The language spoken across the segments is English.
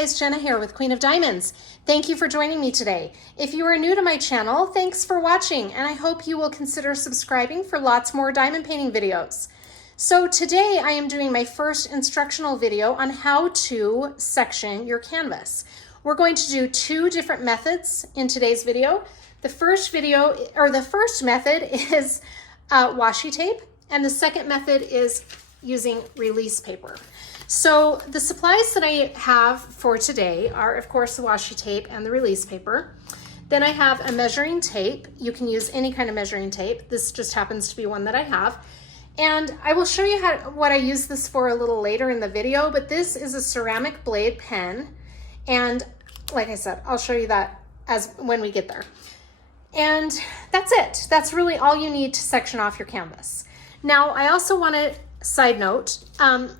guys, Jenna here with Queen of Diamonds. Thank you for joining me today. If you are new to my channel, thanks for watching, and I hope you will consider subscribing for lots more diamond painting videos. So today I am doing my first instructional video on how to section your canvas. We're going to do two different methods in today's video. The first method is washi tape, and the second method is using release paper. So the supplies that I have for today are, of course, the washi tape and the release paper. Then I have a measuring tape. You can use any kind of measuring tape. This just happens to be one that I have. And I will show you what I use this for a little later in the video, but this is a ceramic blade pen. And like I said, I'll show you that when we get there. And that's it. That's really all you need to section off your canvas. Now, I also want to side note,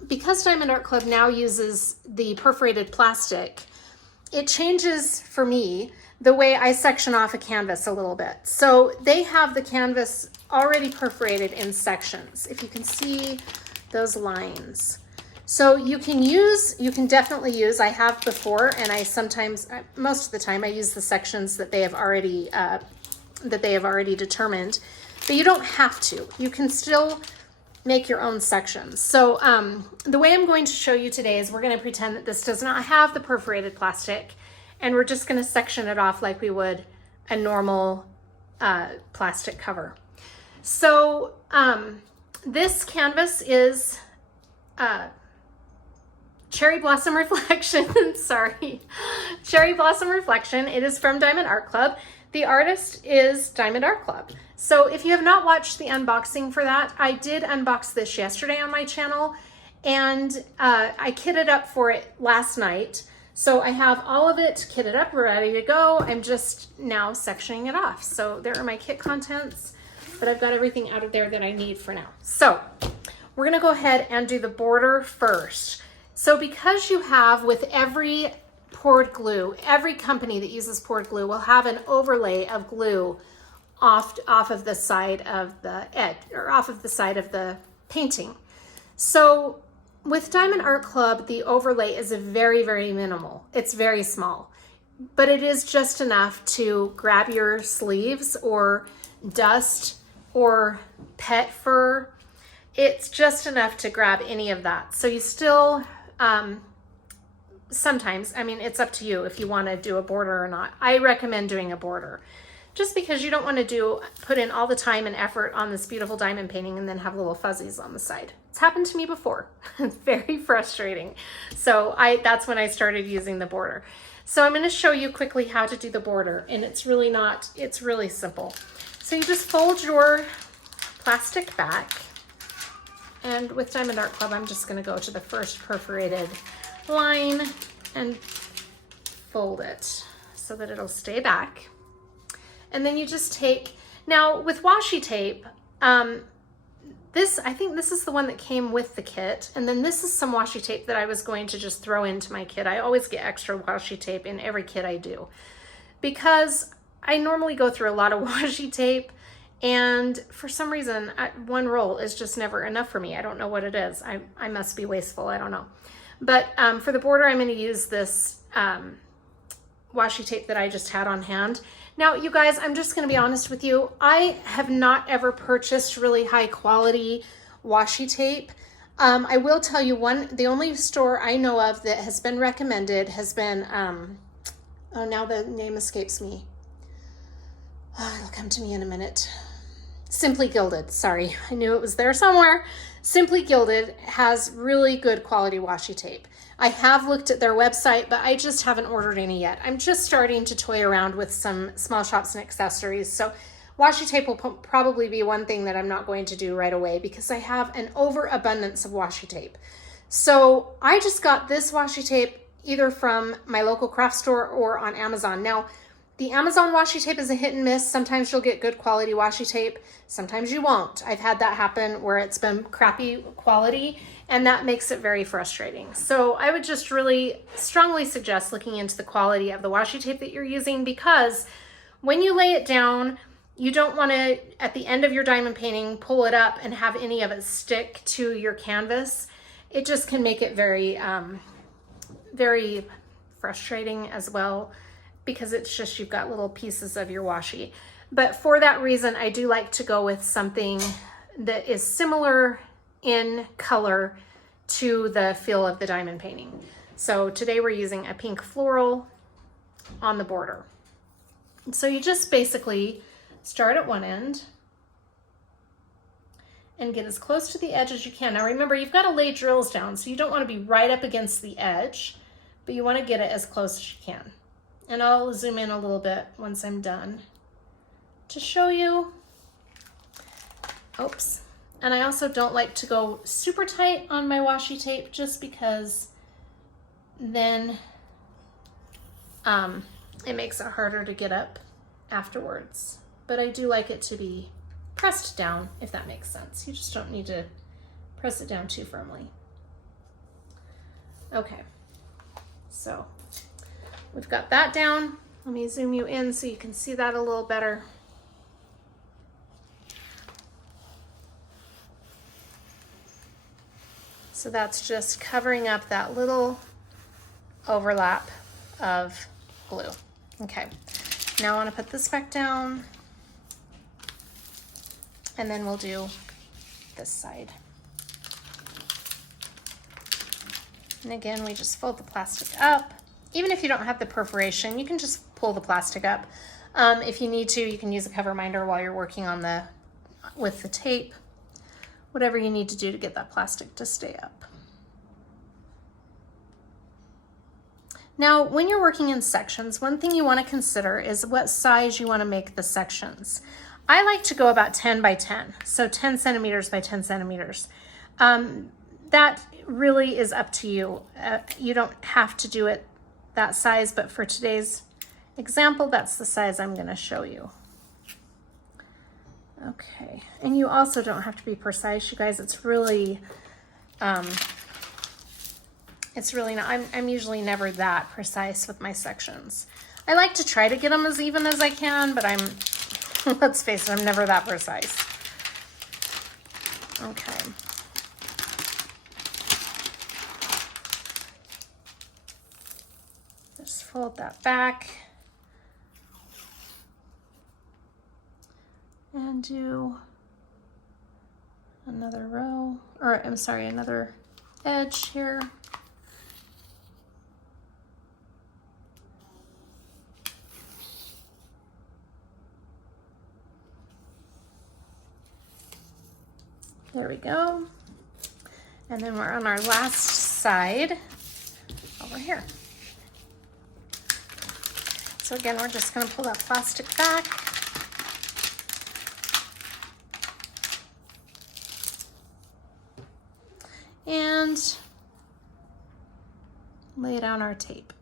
because Diamond Art Club now uses the perforated plastic, it changes for me the way I section off a canvas a little bit. So they have the canvas already perforated in sections, if you can see those lines. So you can definitely use, I have before, and most of the time I use the sections that they have already determined, but you don't have to. You can still make your own sections. So the way I'm going to show you today is we're going to pretend that this does not have the perforated plastic, and we're just going to section it off like we would a normal plastic cover. So this canvas is Cherry Blossom Reflection. Sorry, Cherry Blossom Reflection. It is from Diamond Art Club. The artist is Diamond Art Club. So if you have not watched the unboxing for that, I did unbox this yesterday on my channel, and I kitted up for it last night. So I have all of it kitted up, ready to go. I'm just now sectioning it off. So there are my kit contents, but I've got everything out of there that I need for now. So we're gonna go ahead and do the border first. So because you have, with every poured glue, every company that uses poured glue will have an overlay of glue off of the side of the edge, or off of the side of the painting. So with Diamond Art Club, the overlay is very, very minimal. It's very small, but it is just enough to grab your sleeves or dust or pet fur. It's just enough to grab any of that. So you still, sometimes, I mean, it's up to you if you want to do a border or not. I recommend doing a border, just because you don't want to put in all the time and effort on this beautiful diamond painting and then have little fuzzies on the side. It's happened to me before. It's very frustrating. So that's when I started using the border. So I'm going to show you quickly how to do the border, and it's really simple. So you just fold your plastic back, and with Diamond Art Club, I'm just going to go to the first perforated line and fold it so that it'll stay back. And then you just take, now with washi tape, I think this is the one that came with the kit. And then this is some washi tape that I was going to just throw into my kit. I always get extra washi tape in every kit I do, because I normally go through a lot of washi tape, and for some reason, one roll is just never enough for me. I don't know what it is. I must be wasteful, I don't know. But for the border, I'm gonna use this washi tape that I just had on hand. Now, you guys, I'm just gonna be honest with you. I have not ever purchased really high quality washi tape. I will tell you the only store I know of that has been recommended has been, oh, now the name escapes me. Oh, it'll come to me in a minute. Simply Gilded, sorry. I knew it was there somewhere. Simply Gilded has really good quality washi tape. I have looked at their website, but I just haven't ordered any yet. I'm just starting to toy around with some small shops and accessories. So washi tape will probably be one thing that I'm not going to do right away, because I have an overabundance of washi tape. So I just got this washi tape either from my local craft store or on Amazon. Now, the Amazon washi tape is a hit and miss. Sometimes you'll get good quality washi tape. Sometimes you won't. I've had that happen where it's been crappy quality, and that makes it very frustrating. So I would just really strongly suggest looking into the quality of the washi tape that you're using, because when you lay it down, you don't want to, at the end of your diamond painting, pull it up and have any of it stick to your canvas. It just can make it very, very frustrating as well, because it's just, you've got little pieces of your washi. But for that reason, I do like to go with something that is similar in color to the feel of the diamond painting. So today we're using a pink floral on the border. So you just basically start at one end and get as close to the edge as you can. Now remember, you've got to lay drills down, so you don't want to be right up against the edge, but you want to get it as close as you can. And I'll zoom in a little bit once I'm done to show you. Oops. And I also don't like to go super tight on my washi tape, just because then it makes it harder to get up afterwards. But I do like it to be pressed down, if that makes sense. You just don't need to press it down too firmly. Okay, so we've got that down. Let me zoom you in so you can see that a little better. So that's just covering up that little overlap of glue. Okay, now I want to put this back down, and then we'll do this side. And again, we just fold the plastic up. Even if you don't have the perforation, you can just pull the plastic up. If you need to, you can use a cover minder while you're working on with the tape. Whatever you need to do to get that plastic to stay up. Now, when you're working in sections, one thing you want to consider is what size you want to make the sections. I like to go about 10 by 10, so 10 centimeters by 10 centimeters. That really is up to you. You don't have to do it that size, but for today's example, that's the size I'm going to show you. Okay, and you also don't have to be precise, you guys. It's really not, I'm usually never that precise with my sections. I like to try to get them as even as I can, but let's face it, I'm never that precise. Okay. Just fold that back. And do another row, or I'm sorry, another edge here. There we go. And then we're on our last side over here. So again, we're just going to pull that plastic back. And lay down our tape.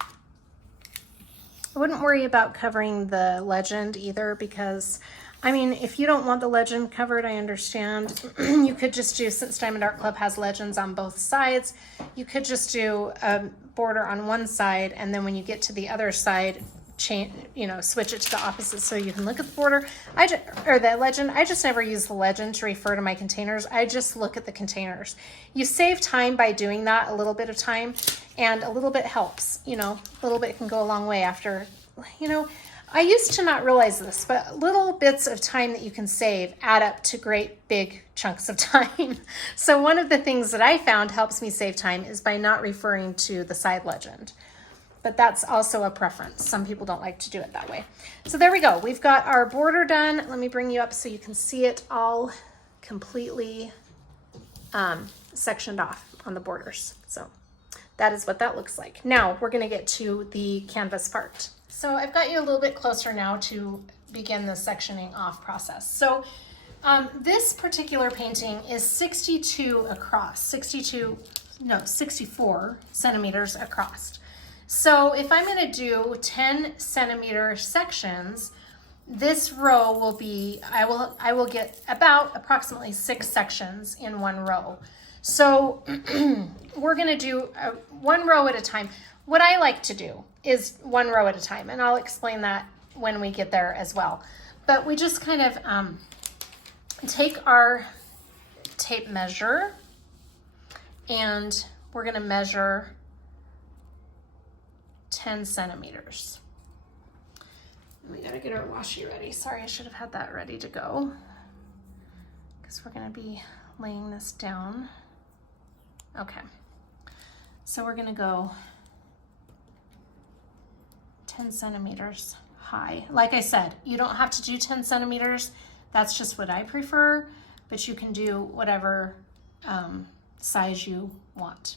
I wouldn't worry about covering the legend either, because I mean, if you don't want the legend covered, I understand. You could just do, since Diamond Art Club has legends on both sides, you could just do a border on one side, and then when you get to the other side, switch it to the opposite so you can look at the border or the legend. I just never use the legend to refer to my containers. I just look at the containers. You save time by doing that, a little bit of time, and a little bit helps. A little bit can go a long way after, I used to not realize this, but little bits of time that you can save add up to great big chunks of time. So one of the things that I found helps me save time is by not referring to the side legend. But that's also a preference. Some people don't like to do it that way. So there we go. We've got our border done. Let me bring you up so you can see it all completely sectioned off on the borders. So that is what that looks like. Now we're going to get to the canvas part. So I've got you a little bit closer now to begin the sectioning off process. So this particular painting is 64 centimeters across. So if I'm going to do 10 centimeter sections, this row will be, I will get about approximately 6 sections in one row. So we're going to do one row at a time. What I like to do is one row at a time, and I'll explain that when we get there as well. But we just kind of take our tape measure, and we're going to measure 10 centimeters. We gotta get our washi ready. Sorry, I should have had that ready to go because we're gonna be laying this down. Okay, so we're gonna go 10 centimeters high. Like I said, you don't have to do 10 centimeters. That's just what I prefer, but you can do whatever size you want.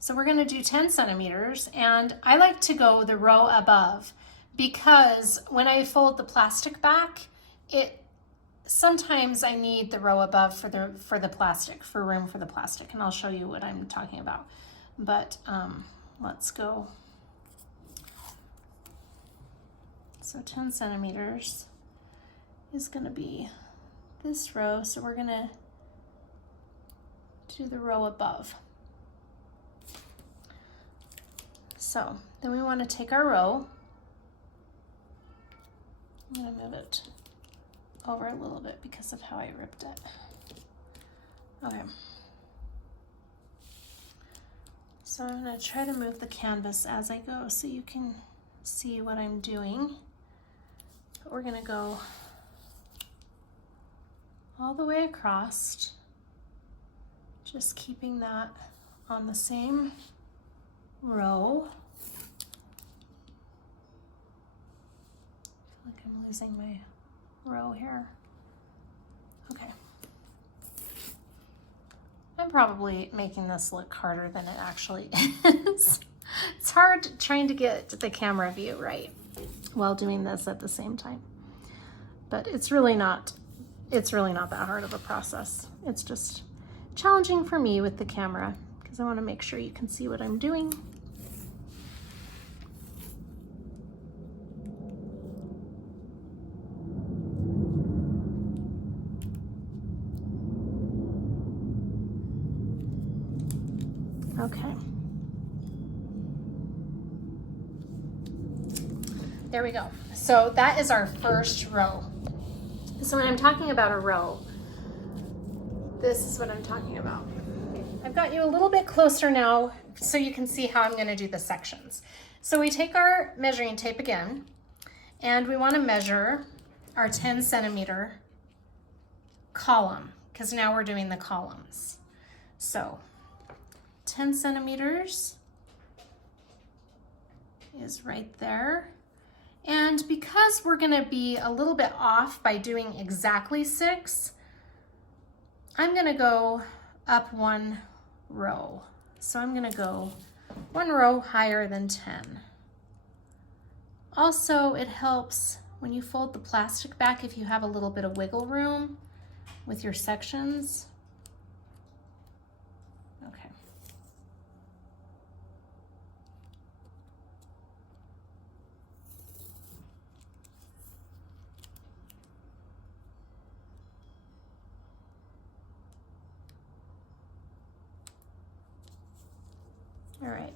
So we're gonna do 10 centimeters, and I like to go the row above because when I fold the plastic back, sometimes I need the row above for the plastic, for room for the plastic, and I'll show you what I'm talking about. But let's go. So 10 centimeters is gonna be this row, so we're gonna do the row above. So then we want to take our row. I'm going to move it over a little bit because of how I ripped it. Okay. So I'm going to try to move the canvas as I go so you can see what I'm doing. But we're going to go all the way across, just keeping that on the same row. I feel like I'm losing my row here. Okay. I'm probably making this look harder than it actually is. It's hard trying to get the camera view right while doing this at the same time. But it's really not that hard of a process. It's just challenging for me with the camera because I want to make sure you can see what I'm doing. Okay. There we go. So that is our first row. So when I'm talking about a row, this is what I'm talking about. I've got you a little bit closer now so you can see how I'm going to do the sections. So we take our measuring tape again, and we want to measure our 10 centimeter column because now we're doing the columns. So 10 centimeters is right there. And because we're going to be a little bit off by doing exactly 6, I'm going to go up one row. So I'm going to go one row higher than 10. Also, it helps when you fold the plastic back if you have a little bit of wiggle room with your sections. Okay. All right.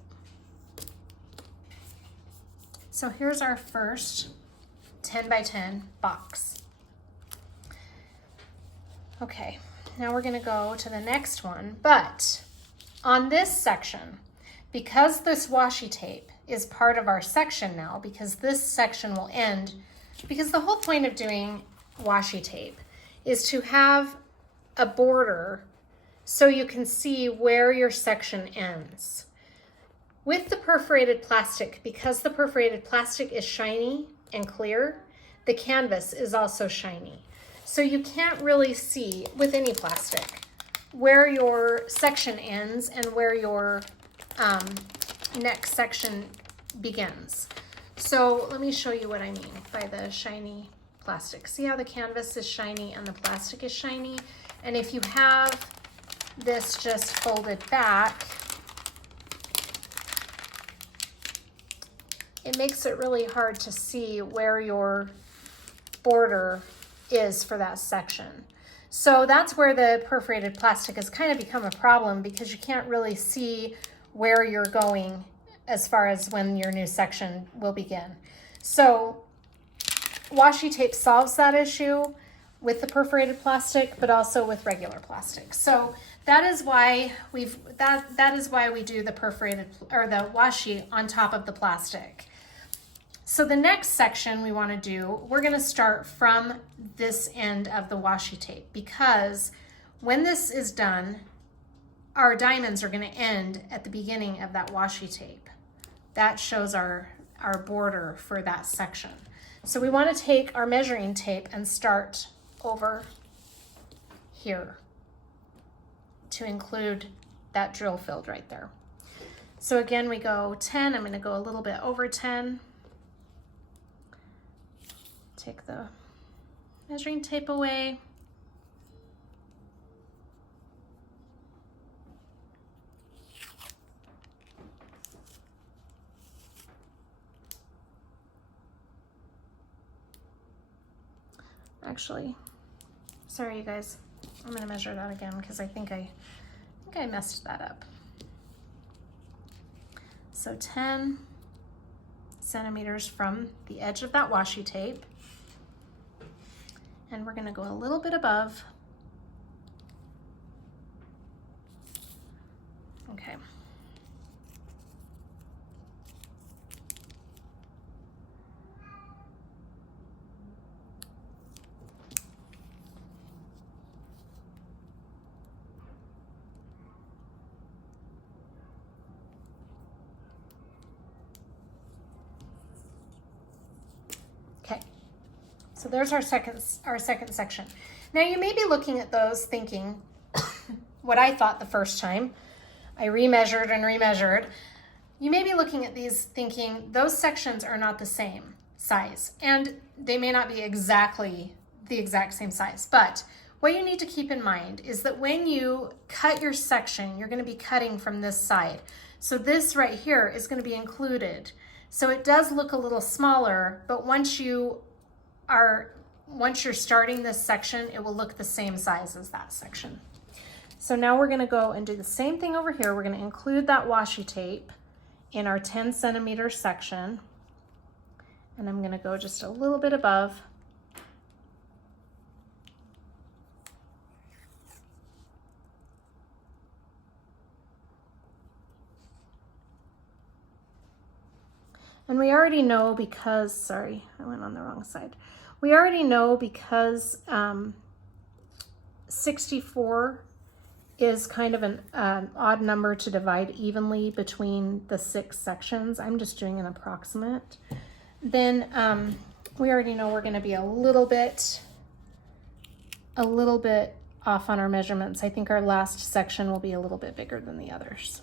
So here's our first 10 by 10 box. Okay, now we're gonna go to the next one, but on this section, because this washi tape is part of our section now, because this section will end, because the whole point of doing washi tape is to have a border so you can see where your section ends. With the perforated plastic, because the perforated plastic is shiny and clear, the canvas is also shiny. So you can't really see, with any plastic, where your section ends and where your next section begins. So let me show you what I mean by the shiny plastic. See how the canvas is shiny and the plastic is shiny? And if you have this just folded back, it makes it really hard to see where your border is for that section. So that's where the perforated plastic has kind of become a problem because you can't really see where you're going as far as when your new section will begin. So washi tape solves that issue. with the perforated plastic, but also with regular plastic. So that is why that is why we do the perforated or the washi on top of the plastic. So the next section we want to do, we're going to start from this end of the washi tape, because when this is done, our diamonds are going to end at the beginning of that washi tape. That shows our border for that section. So we want to take our measuring tape and start over here to include that drill field right there. So again, we go 10. I'm going to go a little bit over 10. Take the measuring tape away. Actually, sorry you guys, I'm gonna measure that again because I think I messed that up. So 10 centimeters from the edge of that washi tape, and we're gonna go a little bit above. Okay. Okay, so there's our second section. Now you may be looking at those thinking what I thought the first time. I remeasured and remeasured. You may be looking at these thinking those sections are not the same size, and they may not be exactly the exact same size, but what you need to keep in mind is that when you cut your section, you're going to be cutting from this side. So this right here is going to be included. So it does look a little smaller, but once you're starting this section, it will look the same size as that section. So now we're going to go and do the same thing over here. We're going to include that washi tape in our 10 centimeter section. And I'm going to go just a little bit above. And we already know because, sorry, I went on the wrong side. We already know because 64 is kind of an odd number to divide evenly between the 6 sections. I'm just doing an approximate. Then we already know we're going to be a little bit off on our measurements. I think our last section will be a little bit bigger than the others.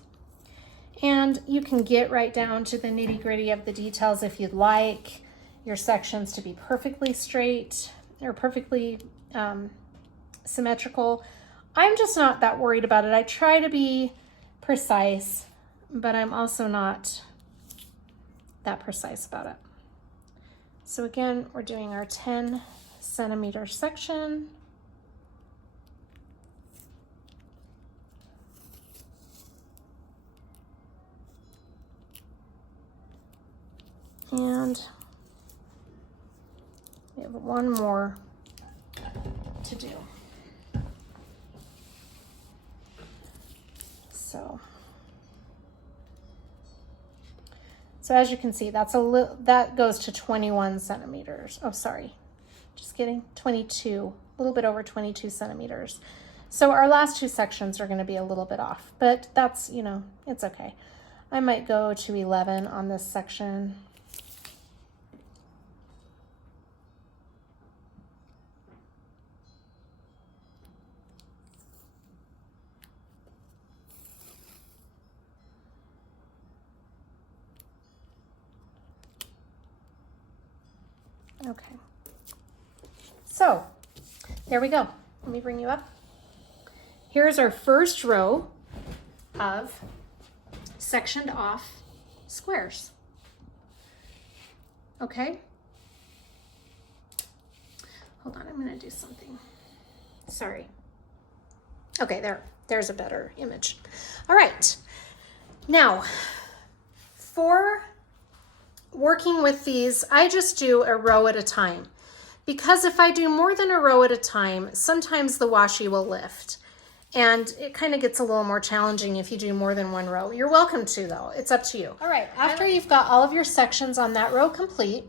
And you can get right down to the nitty-gritty of the details if you'd like your sections to be perfectly straight or perfectly symmetrical. I'm just not that worried about it. I try to be precise, but I'm also not that precise about it. So again, we're doing our 10 centimeter section. And we have one more to do. So as you can see, that goes to 21 centimeters. Oh, sorry, just kidding, 22, a little bit over 22 centimeters. So our last 2 sections are going to be a little bit off, but that's, you know, it's okay. I might go to 11 on this section. Okay, so there we go. Let me bring you up. Here's our first row of sectioned off squares. Okay, hold on, I'm going to do something. Sorry. Okay, there's a better image. All right, now for working with these, I just do a row at a time. because if I do more than a row at a time, sometimes the washi will lift. And it kind of gets a little more challenging if you do more than one row. You're welcome to though, it's up to you. All right, after you've got all of your sections on that row complete,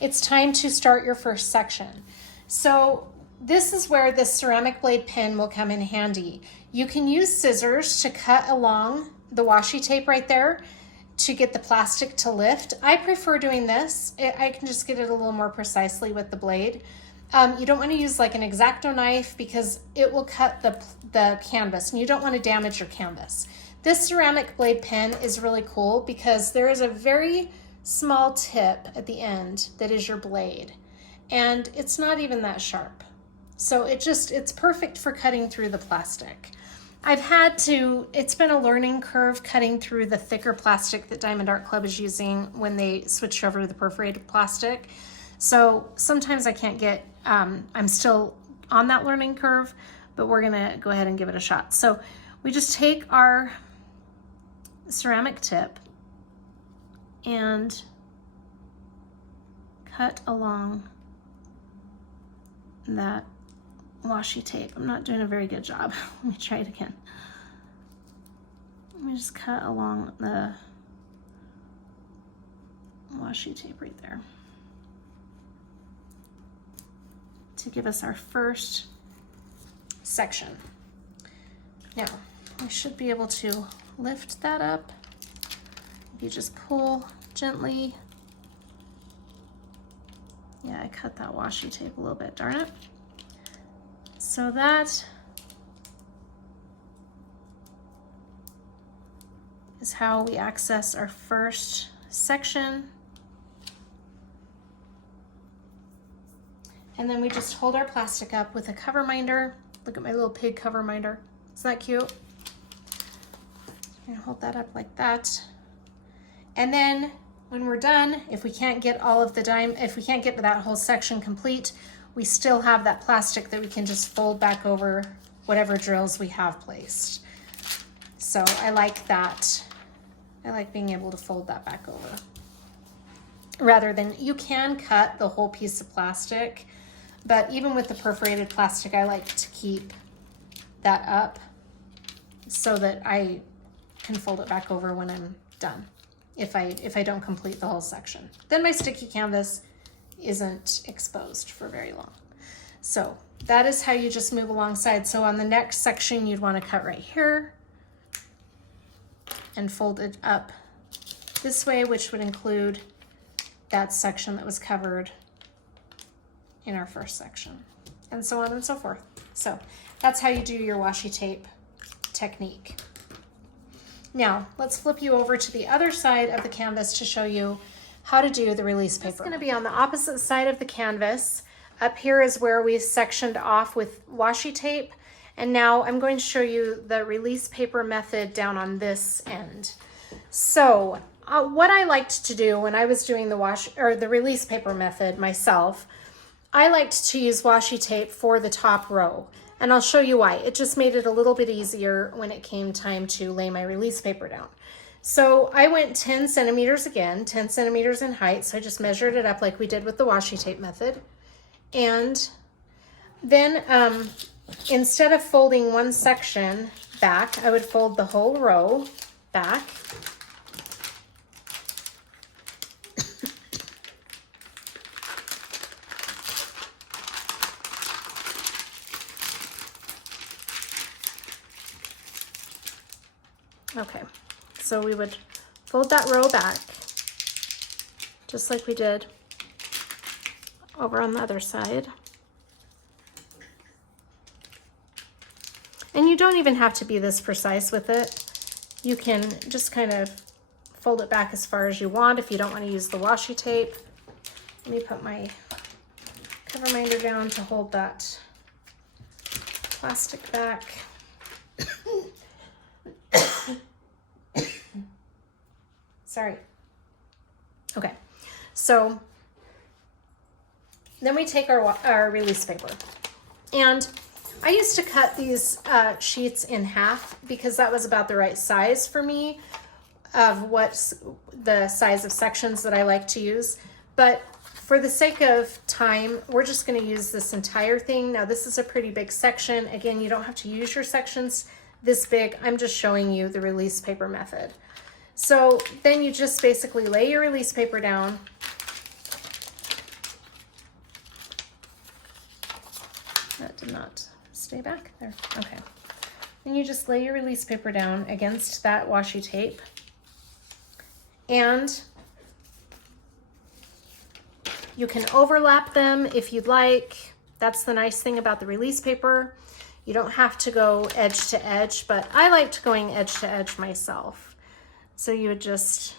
it's time to start your first section. So this is where this ceramic blade pin will come in handy. You can use scissors to cut along the washi tape right there to get the plastic to lift. I prefer doing this. I can just get it a little more precisely with the blade. You don't want to use like an X-Acto knife because it will cut the canvas and you don't want to damage your canvas. This ceramic blade pen is really cool because there is a very small tip at the end that is your blade and it's not even that sharp. So it's perfect for cutting through the plastic. It's been a learning curve cutting through the thicker plastic that Diamond Art Club is using when they switched over to the perforated plastic. So sometimes I can't get, I'm still on that learning curve, but we're gonna go ahead and give it a shot. So we just take our ceramic tip and cut along that washi tape. I'm not doing a very good job. Let me try it again. Let me just cut along the washi tape right there to give us our first section. Now, we should be able to lift that up. If you just pull gently. Yeah, I cut that washi tape a little bit, darn it. So that is how we access our first section. And then we just hold our plastic up with a cover minder. Look at my little pig cover minder. Isn't that cute? I'm gonna hold that up like that. And then when we're done, if we can't get all of the if we can't get to that whole section complete, we still have that plastic that we can just fold back over whatever drills we have placed. So I like that. I like being able to fold that back over. Rather than, you can cut the whole piece of plastic, but even with the perforated plastic, I like to keep that up so that I can fold it back over when I'm done. If I don't complete the whole section, then my sticky canvas isn't exposed for very long. So that is how you just move alongside. So on the next section, you'd want to cut right here and fold it up this way, which would include that section that was covered in our first section, and so on and so forth. So that's how you do your washi tape technique. Now let's flip you over to the other side of the canvas to show you how to do the release paper. It's going to be on the opposite side of the canvas. Up here is where we sectioned off with washi tape, and now I'm going to show you the release paper method down on this end. So what I liked to do when I was doing the release paper method myself, I liked to use washi tape for the top row, and I'll show you why. It just made it a little bit easier when it came time to lay my release paper down. So I went 10 centimeters again, 10 centimeters in height. So I just measured it up like we did with the washi tape method. And then instead of folding one section back, I would fold the whole row back. Okay, so we would fold that row back, just like we did over on the other side. And you don't even have to be this precise with it. You can just kind of fold it back as far as you want if you don't want to use the washi tape. Let me put my cover minder down to hold that plastic back. Sorry. Okay, so then we take our release paper, and I used to cut these sheets in half because that was about the right size for me of what's the size of sections that I like to use. But for the sake of time, we're just going to use this entire thing. Now this is a pretty big section. Again, you don't have to use your sections this big. I'm just showing you the release paper method. So then you just basically lay your release paper down. That did not stay back there. Okay. Then you just lay your release paper down against that washi tape. And you can overlap them if you'd like. That's the nice thing about the release paper. You don't have to go edge to edge, but I liked going edge to edge myself. So you would just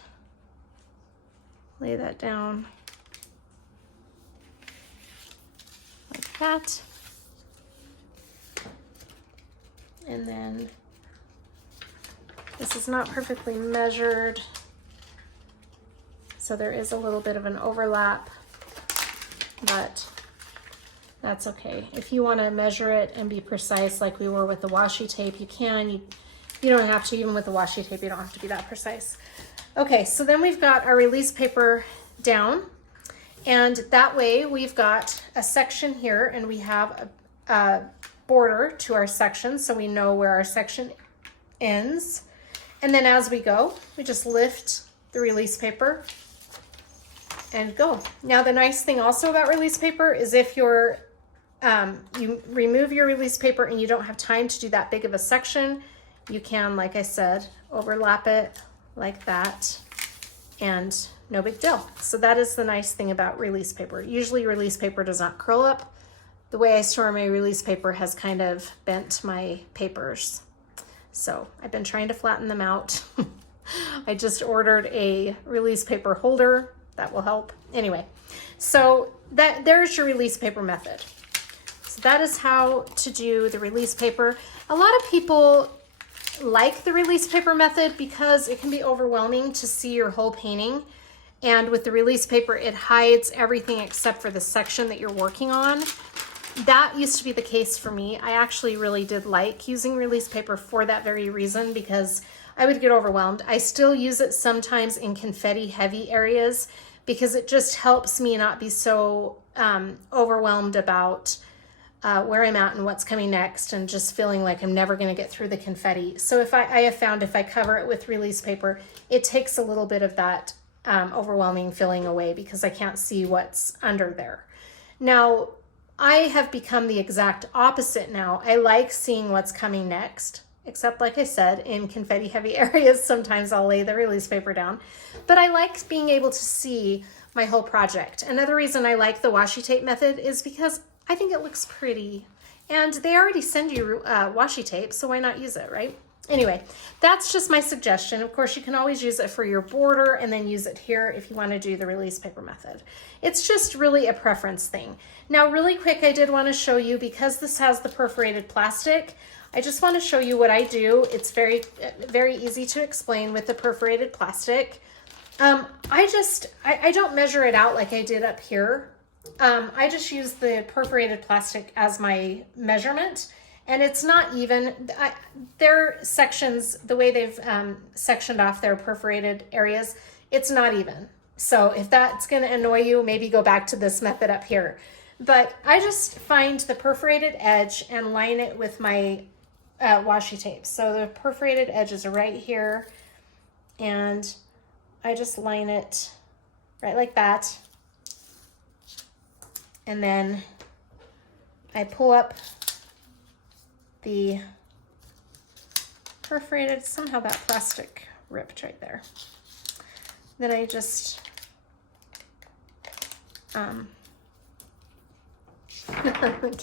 lay that down like that. And then this is not perfectly measured, so there is a little bit of an overlap, but that's okay. If you want to measure it and be precise like we were with the washi tape, you can. You don't have to, even with the washi tape, you don't have to be that precise. Okay, so then we've got our release paper down, and that way we've got a section here, and we have a border to our section, so we know where our section ends. And then as we go, we just lift the release paper and go. Now the nice thing also about release paper is if you're you remove your release paper and you don't have time to do that big of a section, you can, like I said, overlap it like that, and no big deal. So that is the nice thing about release paper. Usually release paper does not curl up. The way I store my release paper has kind of bent my papers. So I've been trying to flatten them out. I just ordered a release paper holder that will help. Anyway, so there's your release paper method. So that is how to do the release paper. A lot of people like the release paper method because it can be overwhelming to see your whole painting. And with the release paper, it hides everything except for the section that you're working on. That used to be the case for me. I actually really did like using release paper for that very reason, because I would get overwhelmed. I still use it sometimes in confetti heavy areas because it just helps me not be so overwhelmed about where I'm at and what's coming next, and just feeling like I'm never going to get through the confetti. So if I have found if I cover it with release paper, it takes a little bit of that overwhelming feeling away because I can't see what's under there. Now, I have become the exact opposite now. I like seeing what's coming next, except like I said, in confetti heavy areas, sometimes I'll lay the release paper down, but I like being able to see my whole project. Another reason I like the washi tape method is because I think it looks pretty, and they already send you washi tape, so why not use it, right? Anyway, that's just my suggestion. Of course, you can always use it for your border and then use it here if you want to do the release paper method. It's just really a preference thing. Now, really quick, I did want to show you, because this has the perforated plastic, I just want to show you what I do. It's very, very easy to explain with the perforated plastic. I don't measure it out like I did up here. I just use the perforated plastic as my measurement. And it's not even, their sections, the way they've sectioned off their perforated areas, it's not even. So if that's going to annoy you, maybe go back to this method up here. But I just find the perforated edge and line it with my washi tape. So the perforated edges are right here, and I just line it right like that. And then I pull up the perforated, somehow that plastic ripped right there. Then I just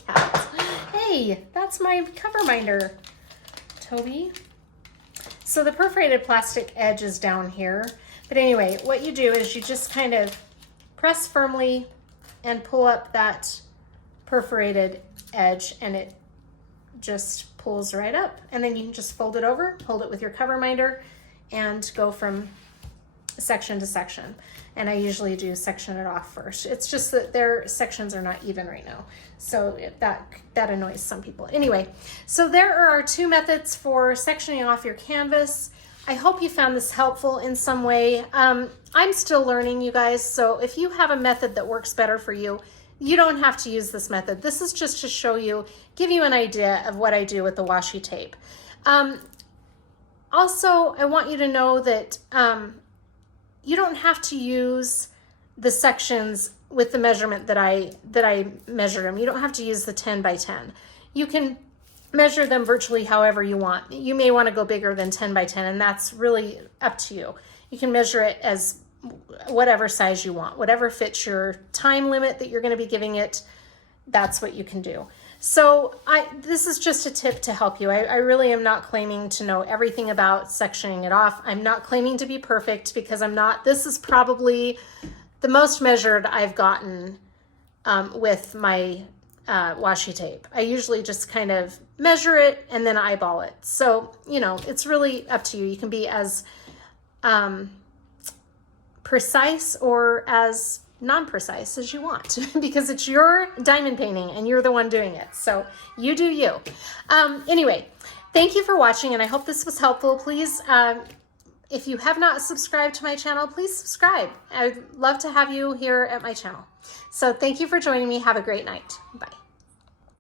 cat. Hey, that's my cover minder, Toby. So the perforated plastic edge is down here. But anyway, what you do is you just kind of press firmly and pull up that perforated edge, and it just pulls right up. And then you can just fold it over, hold it with your cover minder, and go from section to section. And I usually do section it off first. It's just that their sections are not even right now, so that annoys some people. Anyway, so there are our two methods for sectioning off your canvas. I hope you found this helpful in some way. I'm still learning, you guys, so if you have a method that works better for you, you don't have to use this method. This is just to show you, give you an idea of what I do with the washi tape. Also, I want you to know that you don't have to use the sections with the measurement that I measured them. You don't have to use the 10 by 10. You can measure them virtually however you want. You may want to go bigger than 10 by 10, and that's really up to you. You can measure it as whatever size you want, whatever fits your time limit that you're going to be giving it, that's what you can do. So this is just a tip to help you. I really am not claiming to know everything about sectioning it off. I'm not claiming to be perfect because I'm not. This is probably the most measured I've gotten with my washi tape. I usually just kind of measure it and then eyeball it. So, you know, it's really up to you. You can be as precise or as non-precise as you want because it's your diamond painting and you're the one doing it. So you do you. Anyway, thank you for watching and I hope this was helpful. Please, if you have not subscribed to my channel, please subscribe. I'd love to have you here at my channel. So thank you for joining me. Have a great night. Bye.